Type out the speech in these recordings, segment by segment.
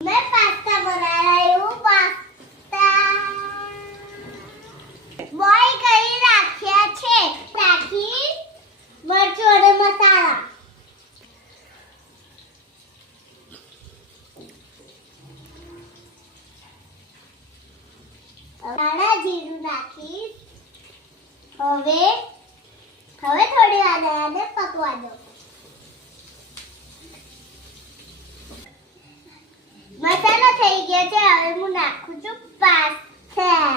मैं पास्ता बना रही हूँ पास्ता બોય કરી રાખ્યા છે રાખી મરચું અને મસાલા ધાણા જીરું નાખીશ હવે થોડી વાર આને પકવા દો મસાલો થઈ ગયો છે હવે હું નાખું છું પાસ્તા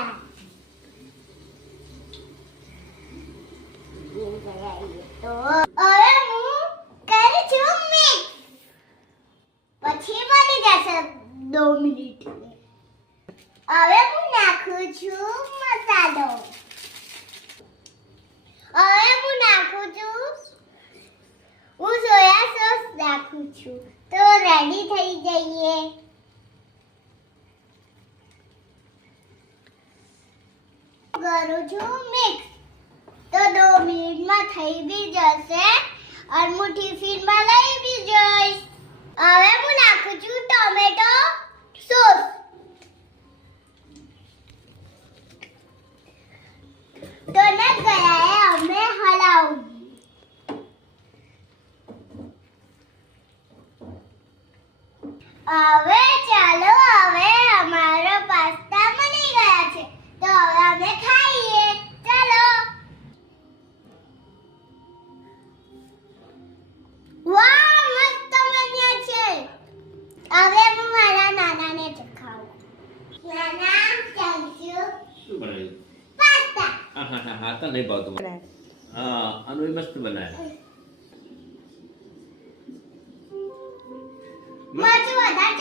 તો હવે હું કરું છું મિક્સ પછી બની જશે 2 મિનિટ હવે હું નાખું છું મસાલો હવે હું નાખું છું હું સોયા સોસ નાખું છું તો રેડી થઈ જઈએ કરું છું મિક્સ તો 2 મિનિટમાં થઈ બી જશે અને હું ટિફિનમાં લઈ બી જઈશ હવે હું નાખું છું ટોમેટો સોસ ડોનટ ગયા હે અમે હલાવું હવે ચાલો હવે અમારો પાસ્તા બની ગયા છે તો હવે અમે ખાઈએ ચાલો વાહ મસ્ત બન્યા છે હવે હું મારા નાનાને ચખાવું નાના થેન્ક યુ શું બનાવ્યું પાસ્તા હા તો નહીં ભાવતું મને. હા આનું મસ્ત બનાવ્યું મરચું વધારે